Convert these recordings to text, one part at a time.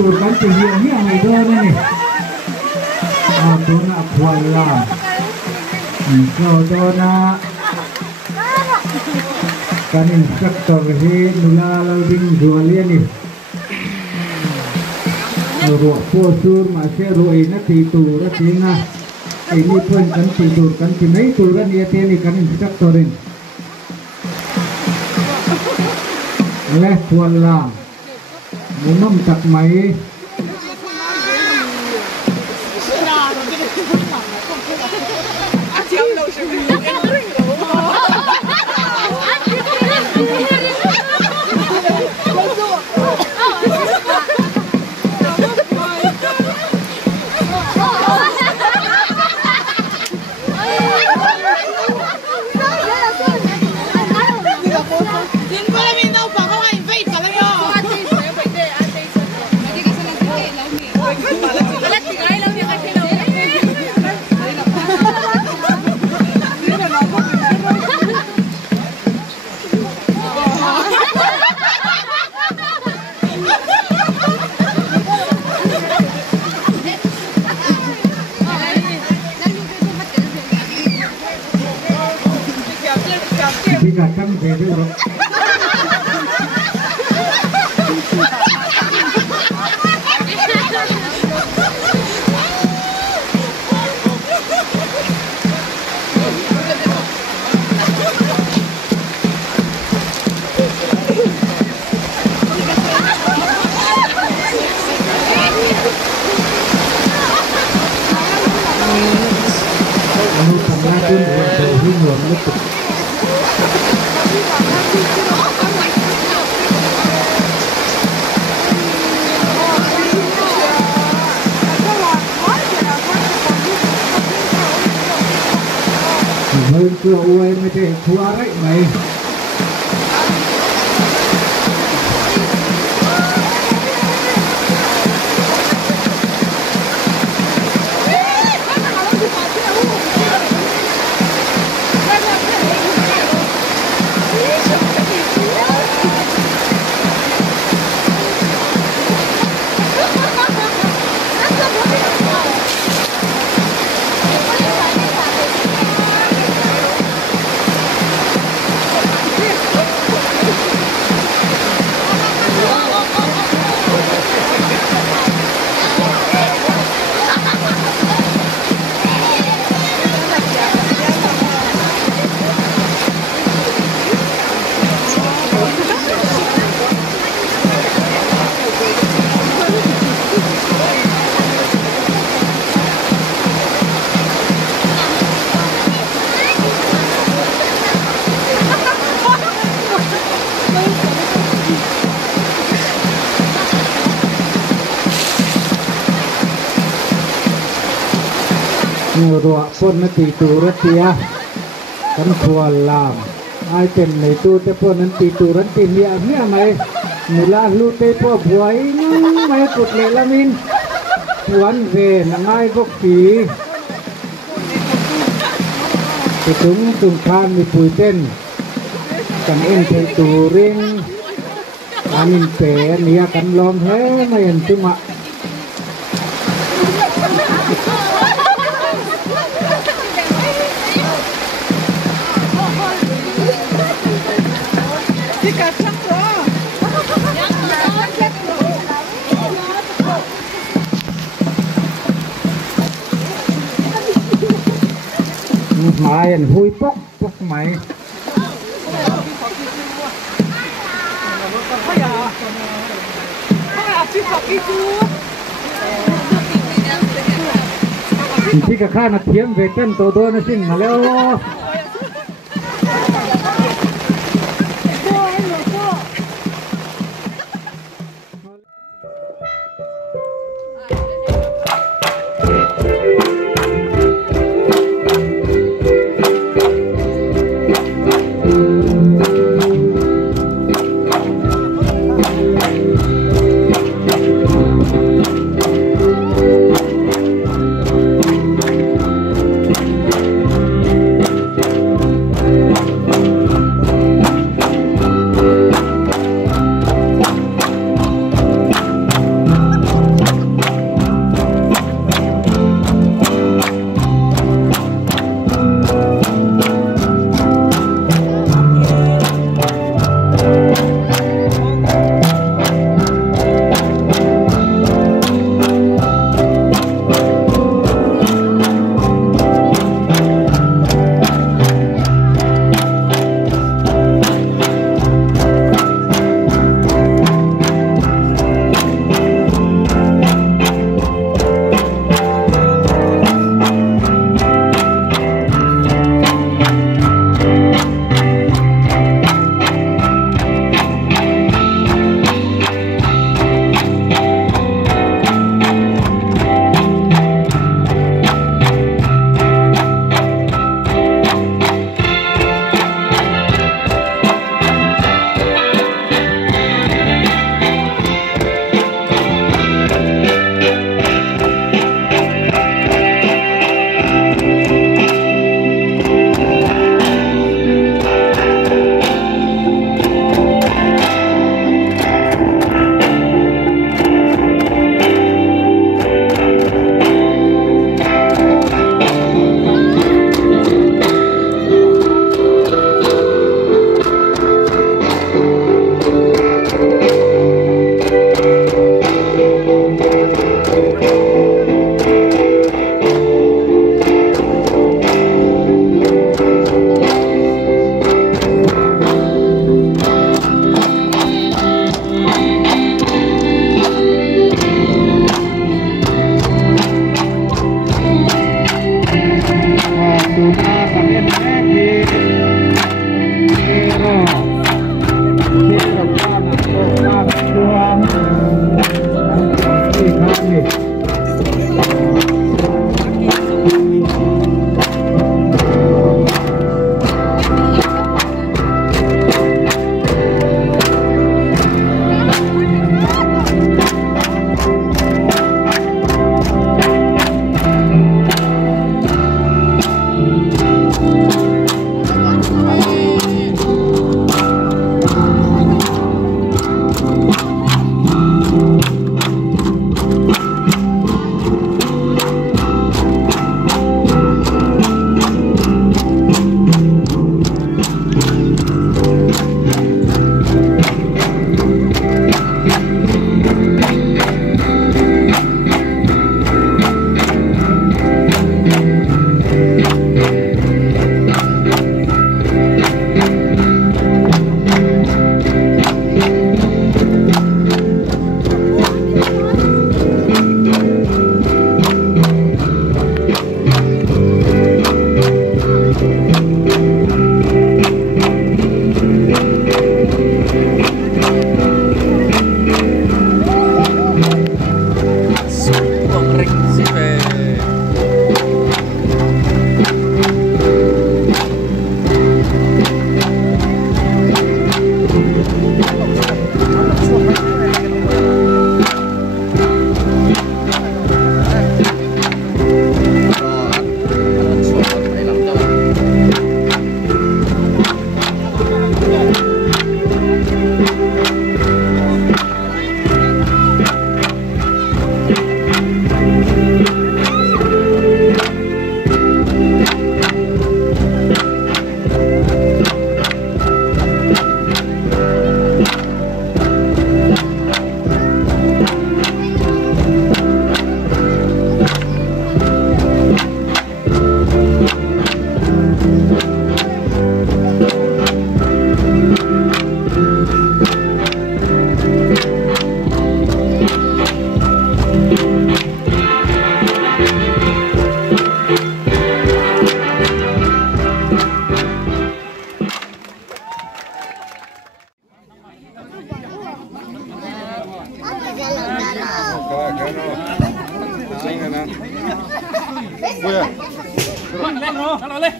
tur kan ti hi ni ngai do na ni tu na khwal la so do na kan instructor hi nula lo ding dualia ni ro po sur ma se ro ina ti tu ra tinga ini pun kan ti tur kan ti nei tur kan ia ti ni kan instructor in le khwal la munam tak mai dikatakan jadi orang hơn cửa uê mới thể thua đấy mày ruộng pun nanti turut ya kan kualam ai tem này tu te pun nanti turut timia mia mai mula lu te po buai mai put le lamin tuan về nangai bok ki tung khan mi pui ten kan en te turing amin pe nia kan lom he mai en tuma mày anh hui bốc màyที่กระข้ามาเทียมเวกันตัวนั่นสิ่งมาแล้ว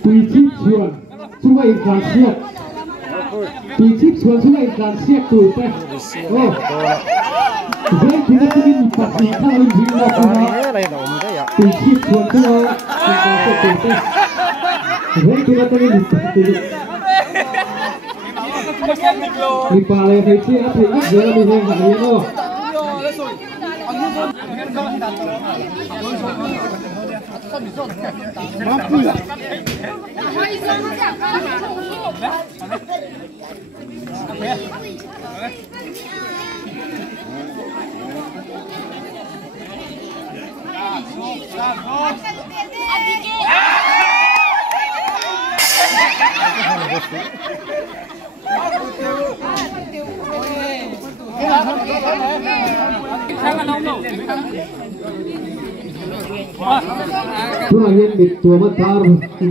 ปีชิบชวนช่วยการเสียดปีชิบชวนช่วยการเสียดตัวไปโอ้เฮ้ยที่นั่นนี่ปัดข้าวจริงๆนะปีชิบชวนช่วยการเสียดตัวไปเฮ้ยที่นั่นนี่ปัดมีปลาเลยให้เชี่ยแล้วถึงเยอะแล้วมีแรงแบบนี้เนาะเพื่อเห็นบิดตัวมาตาม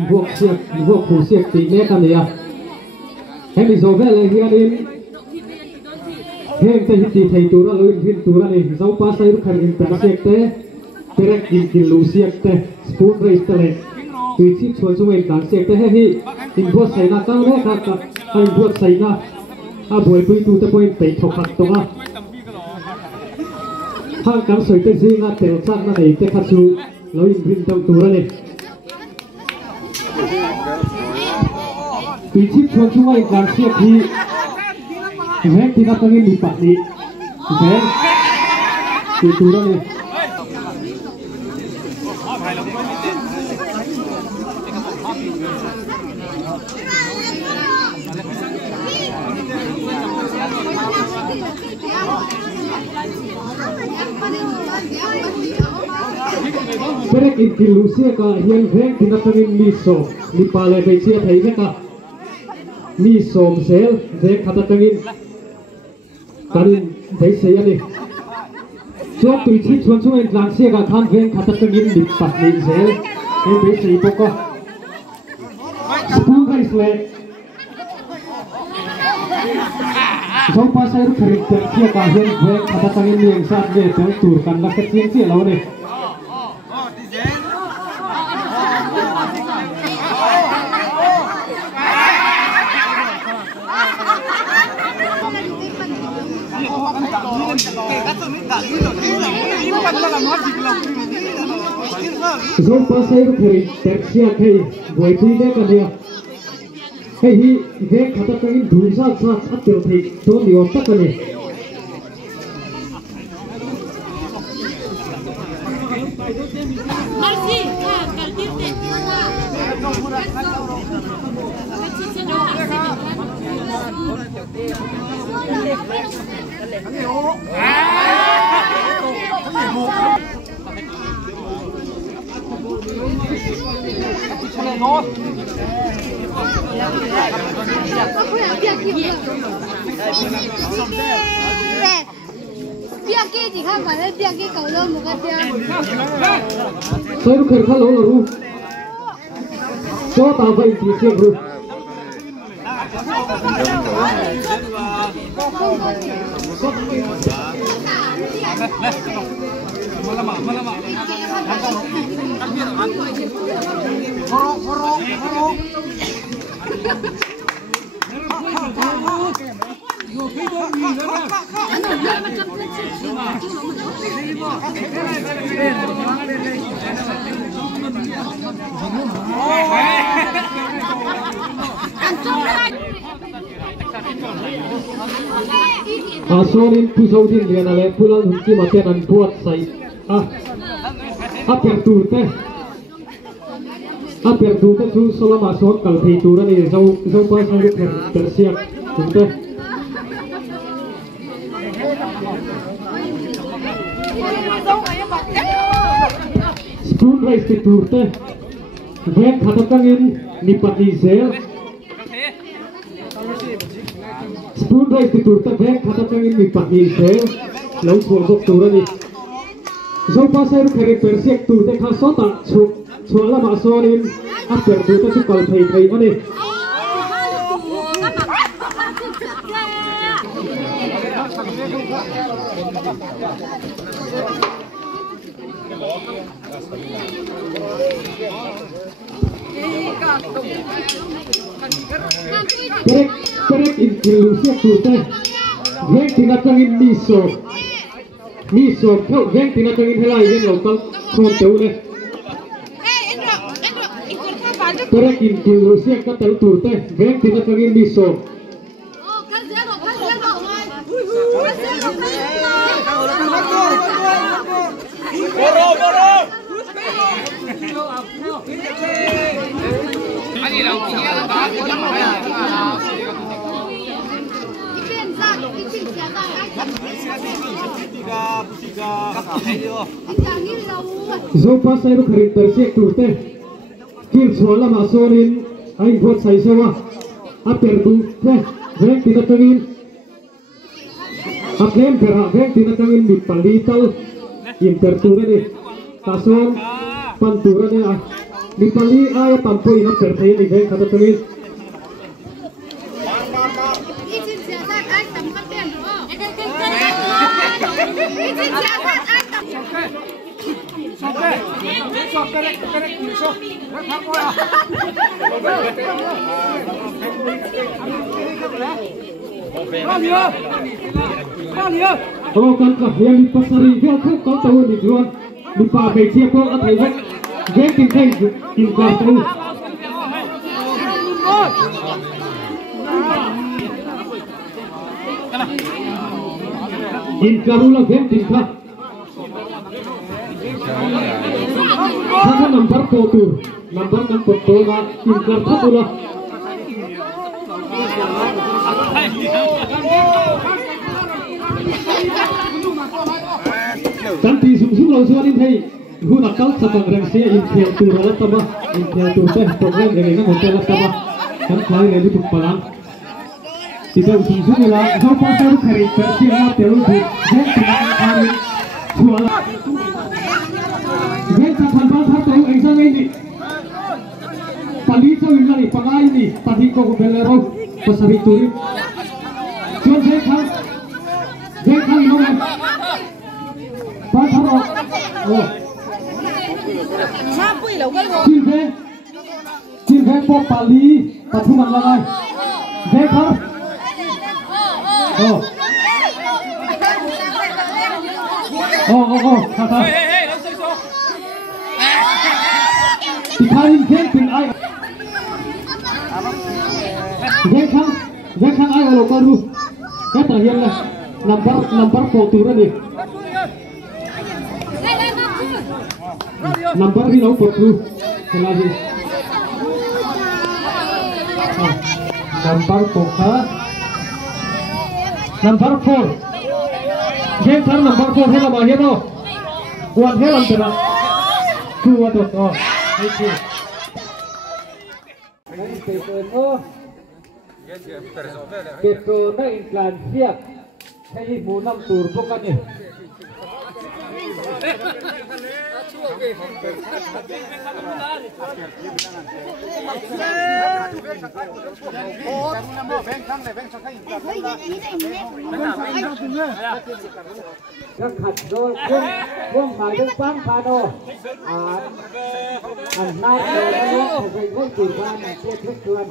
พวกเสียกพวกผู้เสียกตีเล็กกันเนี่ยให้มีโซเฟเลยเฮียดินเฮ้ยแต่ที่ไทยตัวเราอินฟินตัวเราเนี่ยเจ้าป้าใส่ลูกขันอินเป็นเสียกเต้เตะกินลูเสียกเต้สปูนเรสเต้เลยตัวที่ชวนช่วยการเสียกเต้ให้อินพวกใส่หน้าตั้งเลยครับให้พวกใส่หน้าบ่อยปุยตัวตะโกนเตะถกขัดตัวข้างกันสวยเต็มที่งาเตะชักมาในเตะขัดชูเราอินฟินตัวเราเนี่ยปีชิบชวนช่วยการเสียกที่แม่ที่นักตั้งมีปัดนี้แม่ตัวเราเนี่ยPerek inti Lucia ka hian veng tinatangin miso ni pale pe sia thei me ka miso sel ve khatatangin karin dei se ani so tu chi chuan chuan tlang sia ka khan veng khatatangin ni pat ni sel e be sei poko spoon kai sle so pasai ru kharit sia ka hian ve khata tangin niang sat ve tang tur kan la ka chiang sia lo ni so pasai ru kharit sia kai voi thui le ka dia hey hi ve khata tangin dhum sa atel thei to ni on tak ni Biar ke jika mana biar ke kau lo muka dia. Saya kerja lo lalu, so tahu itu siapa? Asorin pusaudin dia nale pulang hunci matian buat saya aperture tu selama asor kalau hiduran ini jauh pas sangat tersiap tu spoon rice itu tu vek katakan nipati sel spoon rice itu tu vek katakan nipati sel lalu suatu turan ini jauh pas saya kerja tersiap tu tu khasot tak soalnya masorin aperture tu kalau thai ani Perek inklusi kita, yang tidak ingin miso, yang tidak ingin helai yang lokal konten le. Perek inklusi kita turte, yang tidak ingin miso. Zopa saya tu kerja tersiap turte, kil soalnya masorin, aing buat saya sewa, aperture, yang tidak ingin, aklem berak, yang tidak ingin dipalital, interture ni, kason, pantura ni dipali ayat tampu ingat tertei ni yang kata ingin. Kalau kan yang di pasari dia kau tahu di luar di pakai siapa atau yang tinggal tahu. Inkarulah yang tinggal. Satu nomor foto, nomor lah, inkar satu lah. Nanti sumsum langsung ini hey, gua nakal sabang rangsia intial tu ralat tabah, intial tu teh program dari mana hotel tabah, kan kali ini tu palang. Kita sumsum ni lah, jauh pasal kerja tersiap terus di, yang tidak hari jualan. Yang tak handal satu exam ini, pali so ini, pakai ini, tadi kau belero pasari turi. Chưa dễ không đúng không? Có thắng rồi. Chim thế bộ bà lý tập trung bằng lại. Dễ không? Thôi. Thì khai thế tình ai? Dễ không ai ở lỗ cơ ru. Cái thể hiện là number 4 từ đó đi. Number đi nấu bột ru. Thế là gì? Number 4 hả? Number 4. Dễ không number 4 thế là bao nhiêu đâu? Quạt thế làm thế nào? Cua được rồi. Kita na influencer hay muốn năm tour có cái gì các hạt rồi quân phải được bám phá đồ anh nay nó phải quân chủ quan chia thức tuần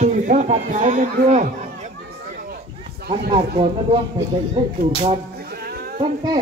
tùy theo phạt thái lên đua ăn hạt còn nó luôn phải dạy với chủ quan không tê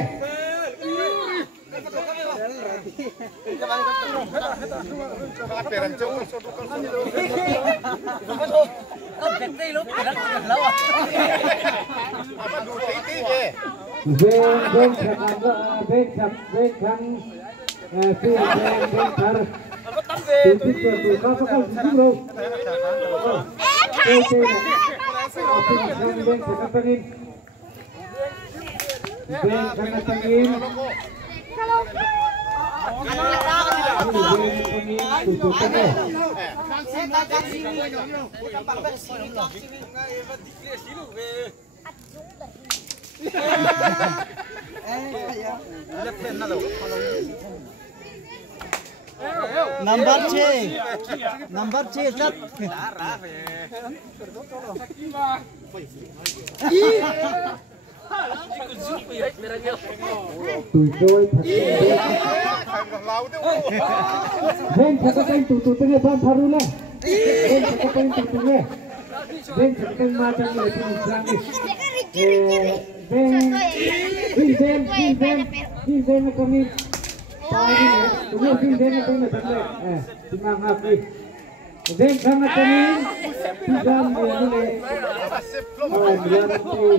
Number 6 rất tụi tôi bên thật cái tụi tôi ban pharu lên bên thật cái tụi nghe bên thật cái ma trong người tụi sang đi bên nó kami tao đi tụi bên nó kami thật đấy tụi mang học đi bên sang nó kami tụi jam đi nó này biar tụi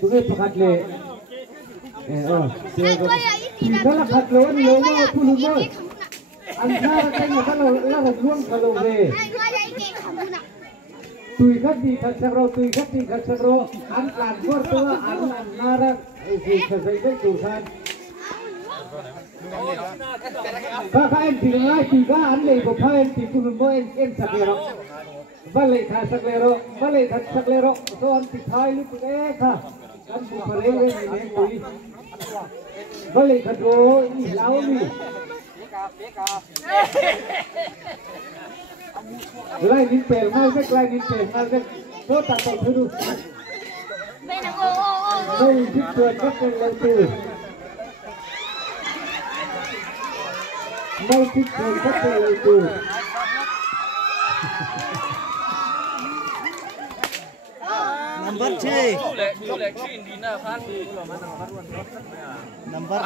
तुम्हें पकड़ ले kalau kalau ni logo puluh lo antara kan kalau lagu luang kalau le tui kat di kat sabro antara gor tua antara sesuai tulisan kakak tinggal tiga ane bapak tiga boy saklero balik saklero soal tikai lu ka kan bupare ni koi balik kado ni lau ni lai ni pel mal ke so tak tak dulu lai ni tuan ke lentu mau tuan ke lentu number 6 number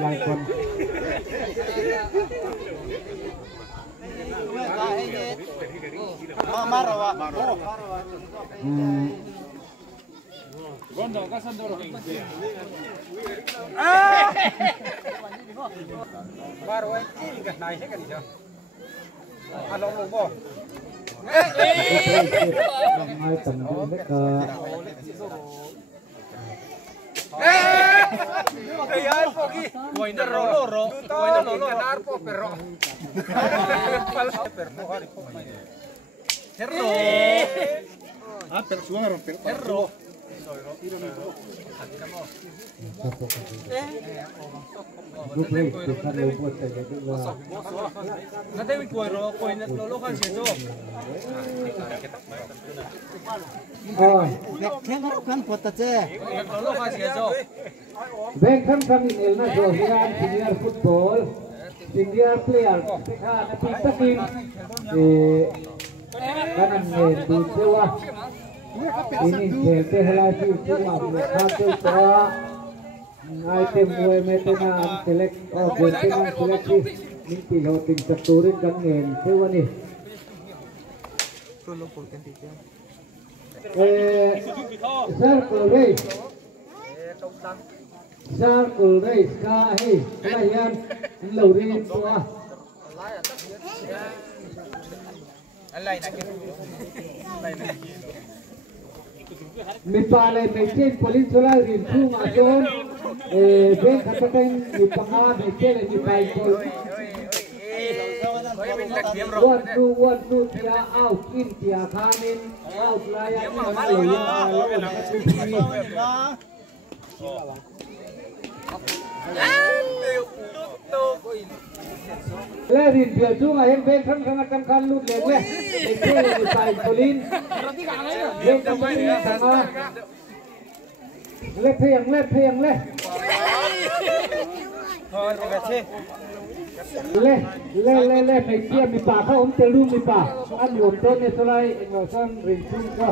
pangakan Halo logo. Mai tầm đi cái cờ. Kaya pogi. Buena loro. Buena loro. Ganar po pero. Perro hari po. Perro. Ah, persuaro, perro. Nanti kuero poinnya lolo kan sih tuh. Oh, kan foto cek. Lolo kan sih tuh. Beckham kami ilna Johian senior football senior player kita nanti takin kanan itu sewa ini jelte halasi cuma satu toa item gue metena select oh metena seleksi mimpi hoting saturin kan sewa nih circle race ka hey kalian lâu đi tua mình pa lên mình trên police chola rin thu mà chôn bên khắp bên mình panga mình trên là mình phải chôn one two tia out in tia khamin out laya le rin dia chung a hen ben khang kan lut le le ke le sai polin le ka mai sama le pheng le Thôi rồi về le mai kia mi pa kha om te lu mi pa an yom te ne solai no san rin chung ka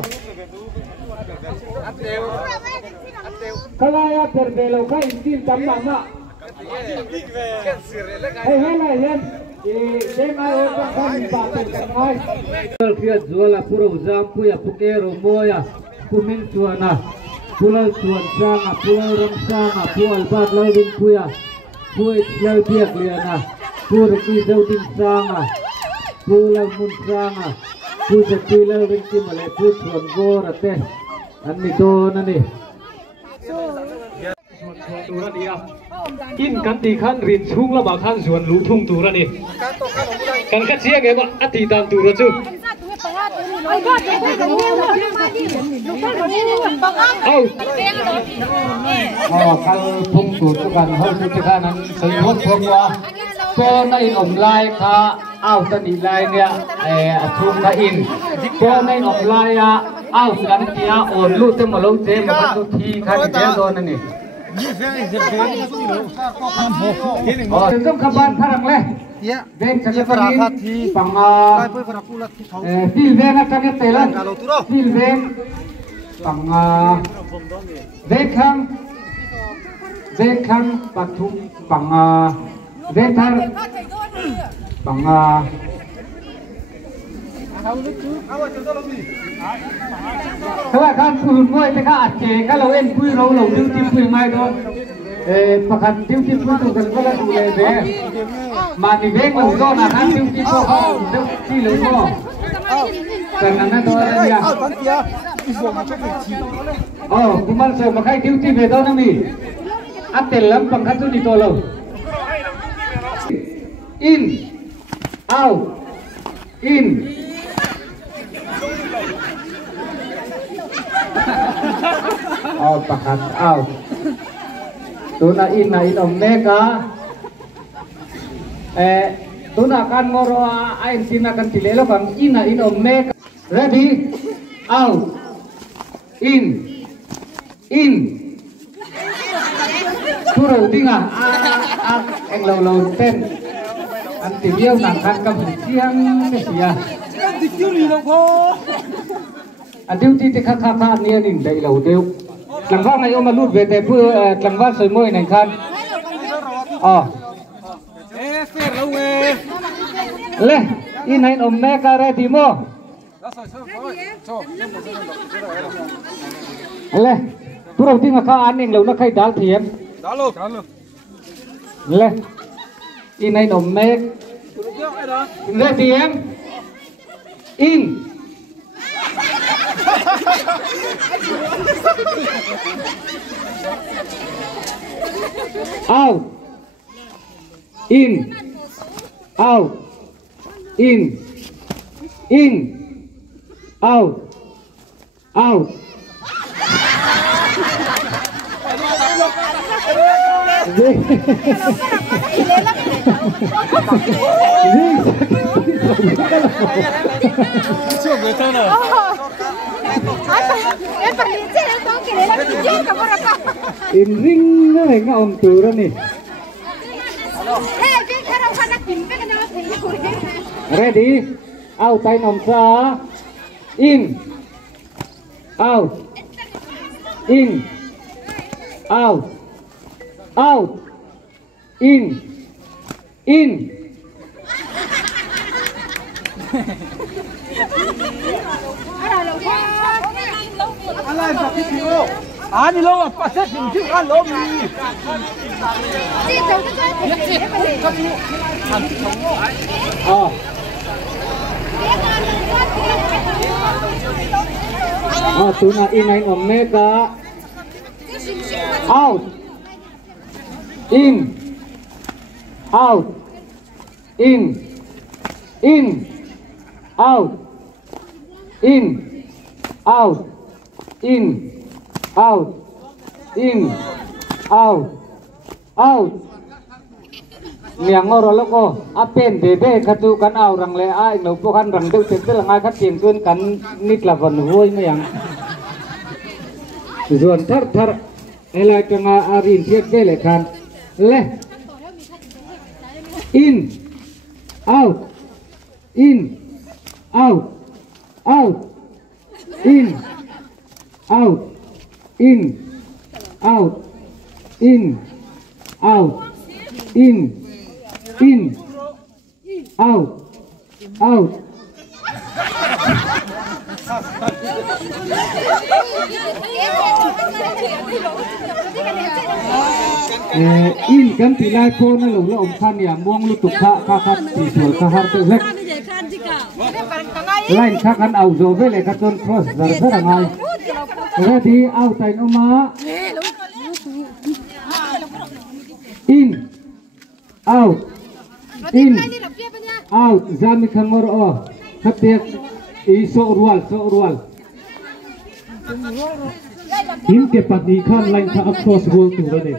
kala ya per de lo ka in tam na hey la yan de ma o ka kan pa pe kan ai kia zola puro jam pu ya puke ro moya pumin chuana pulal chuan sanga pulal ram sanga pulal bat lo din pu ya pui yau biak liana pur ki zau din sanga pulal mun sanga pu se pulal din ki male pu chuan go rate an ni do na ni in kan ti khan rin chung la ba khan suan lu thung tu ra ni kan kha chia ge ba ati tam tu ra chu kan thung tu kan ho chu kan nan sei hot thong wa to nai om lai kha au ta ni lai nia thung ka in to nai om lai ya au kan tia on lu te ma lo te ma kan tu thi khan je do na ni trong kabar parang le ben sakapani panga silven akan telan silven panga Beckham patung panga Betar panga kalau kan pun boy teka aceh kalau en pui lau tiu tim pui mai do pakat tiu tim pui tu kan kalau tu le be mani be lau do na kan tiu tim ko ho ti lu ko kan na do ya oh kumal so makai tiu tim be do na mi atel lam pangkat tu di tolo in out in out pakat out tuna in omega tuna kan moro ain sina kan tilelo kan in omega ready out in turu dinga eng lo ten anti dia nang kan kam siang sia adiu ti kha nia nin dai lo deu tlang wa ngai o ma lut ve te pu tlang wa soi moi nang khan fer lo we le in hain om me ka re ti mo le turu dinga kha an eng lo na khai dal thiam Dalo. Le in hain om me re thiam in Out. In. Out. In. In. Out. Out. In ring nó hình ông từ đó nè. Ready? Out tay nòng xa. In. Out. In. Out. Out. In. In. Alai pakai kilo. Ani lo apa sih sih kan lo mi. Tuna inai omega. Out. In. Out. In. In. Out. In. Out. In. Out. In. Out. Out. Miang ngoro loko apen bebe katu kan au rang le ai no pokan rang deu tek tel ngai khat tieng tuen kan nit la von hoi mayang zuan thar thar elai tanga arin thiet ve le khan le in out in out out in out in out in out in out out in kan tilai po na lo lo om khan ya muang lu tuk kha kha ti sol kha har te lek line kha kan au zo ve le ka ton cross dar dar ngai ready out tai no ma in out in out zami khangor o khatek iso rual in ke pati khan line kha across wall tu ra ne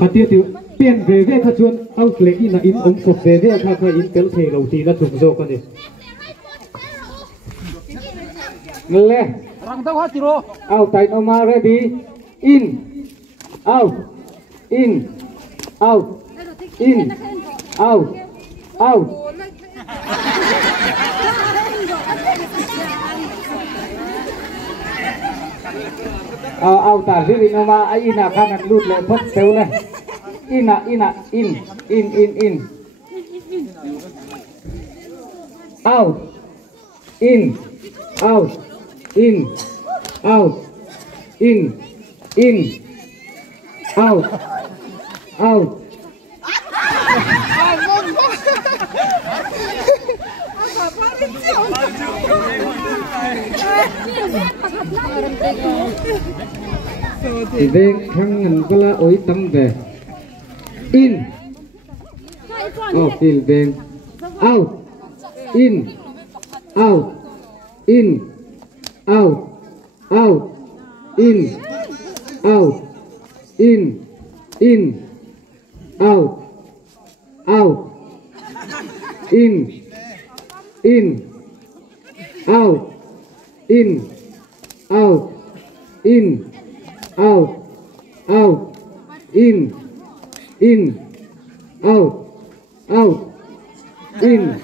khatia tu pen ve kha chuan au fle in in om ko ve kha in tel thei lo ti na tum zo ka ni ngale Rang tahu hati lo. out tai no ma ready in out in out in out out out ta ri no ma ai na khan lut le phot teu le ina in out in out in out in out out Về khang ngân cái là ối tâm về in till về out in out in out out in out in out out in out in out in out out in out out in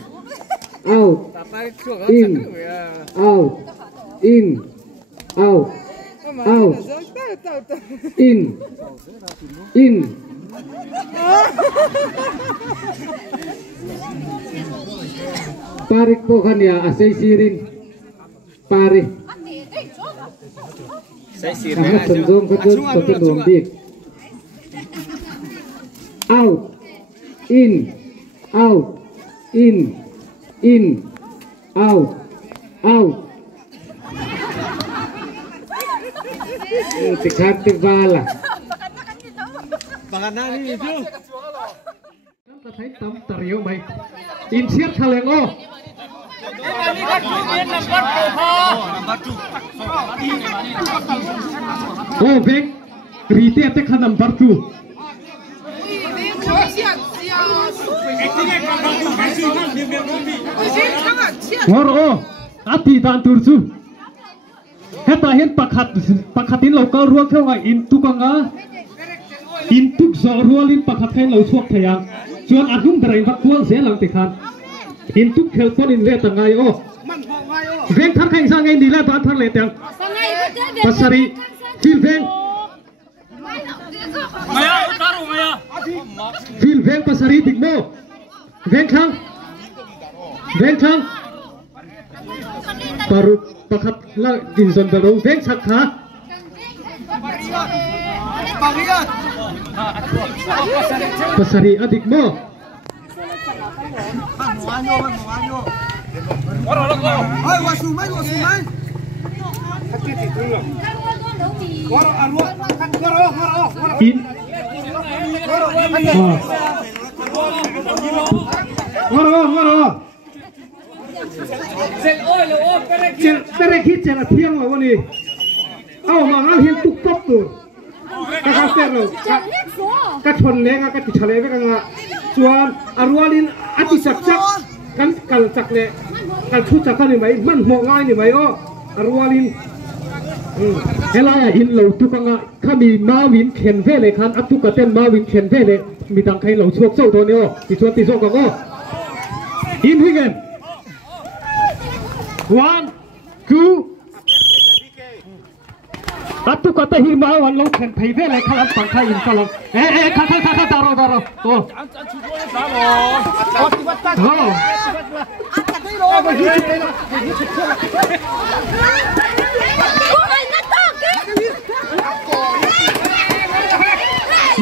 out in out in out out in parik po kanya asay sirin pari sangat cenderung ketun dik out in out out out tikat tikbala Panganan ini itu. ta thấy tấm tariu mày in siết khaleng o oh bek rite te khan number 2 ngoro ati dan tursu heta hen pakhatin lokal ruang thonga in tukanga in tuk zo rualin pakhat khain lo suak thayang chuan adum darai vak kual se lang ti khan in tuk khel pon in le tangai o veng thar khai sang ngai ni la ban thar le tang pasari fil veng fil veng pasari dikmo veng khang baru pakhat la din son darong veng sak kha pasari adik mo in ngoro perek hit cera thiang lo ni au ma ngal hin tuk tok tu ka ser lo ka chon le nga ka ti chale ve ka nga chuan arwalin ati sak kan kal chak le kal thu chak ni mai man mo ngai ni mai o arwalin helaya in lo tu ka nga khami ma win khen ve le khan atu ka ten ma win khen ve le mi dang khai lo chuak chau to ni o ti chuan ti zo ka ngo in higen 1 2 atu kata hima wan lo khen phai ve le khalam pang khai in kalam kha daro to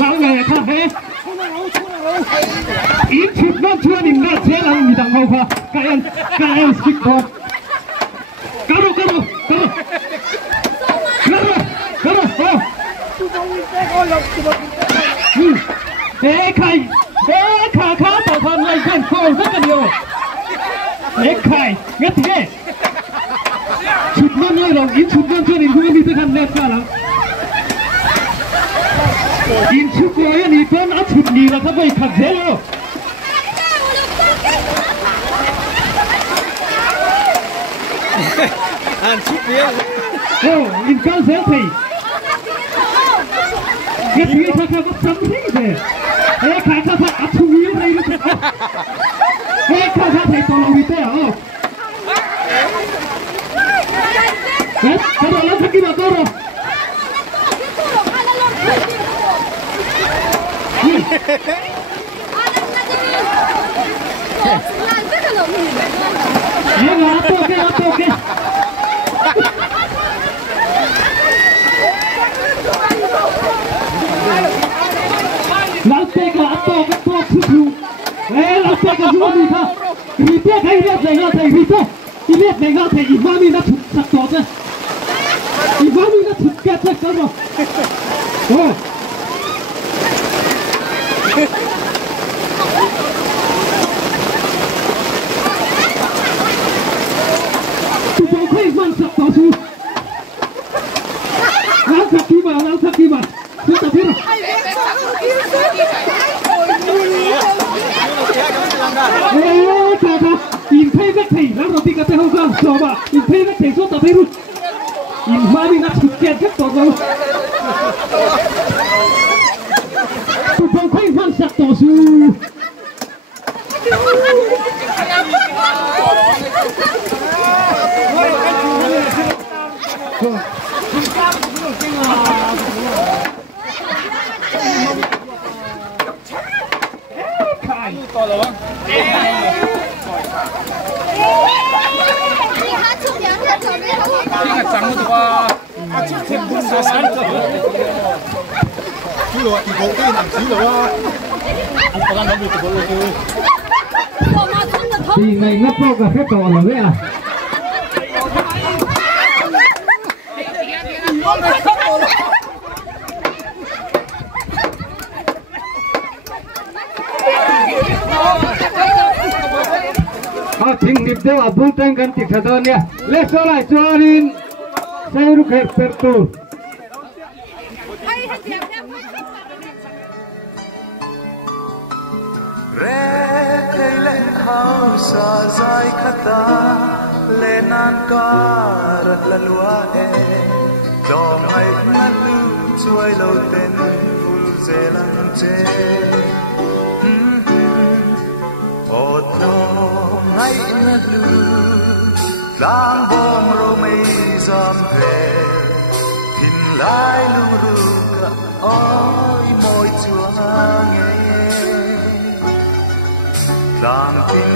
lang le kha he in chut non chuan in na che lang mi dang ho kha ka en stick to karo khai kha to tham lai khan ko rất là nhiều khai nghe thế chụp non như lòng in chụp non chưa đến không đi tới khăn đẹp cả lắm in chụp rồi anh con áp chụp đi là các bạn khăn dễ rồi Anh chụp bien. In cao dễ thì cái gì khác khác có sắm thế gì khai áp chụp nhiều này luôn khai thầy to lòng đi thế à cái đó là thằng kia đó rồi okay. Laspeka atau ketua susu, laspeka semua ni kan, rite kai lihat dengar thầy rite, lihat dengar thầy imami nak sak tu je, imami nak kat je kalau, oh. Tu boleh kai man sak tu su, lang sak kiba, kita biru. In pay back thầy lắm rồi thì cái thế không sao rồi mà in pay back thầy số tập ấy luôn in hoa đi nát sụt kẹt rất to rồi tụi con quay hoang sạc tổ su to rồi. Cái trắng của tôi thêm bốn sáu sáu rồi. Chú rồi, thì có cái thằng chú rồi. Anh có đang nói gì của tôi? Thì ngày ngấp vô cà phê trò là vậy à? Thình điệp theo ở bung tên gần tịch thật nha. Lên số lại cho nên say rút hết pertu. Re cây lên hao sa dài khata lên an ca rất là lúa e dòng hay ngắt lưu chuối lâu tên vui dễ lăng chê ốt dòng hay ngắt lưu lang bom rô mây giam về thìn lai lưu ru cả ôi môi chúa nghe lang tin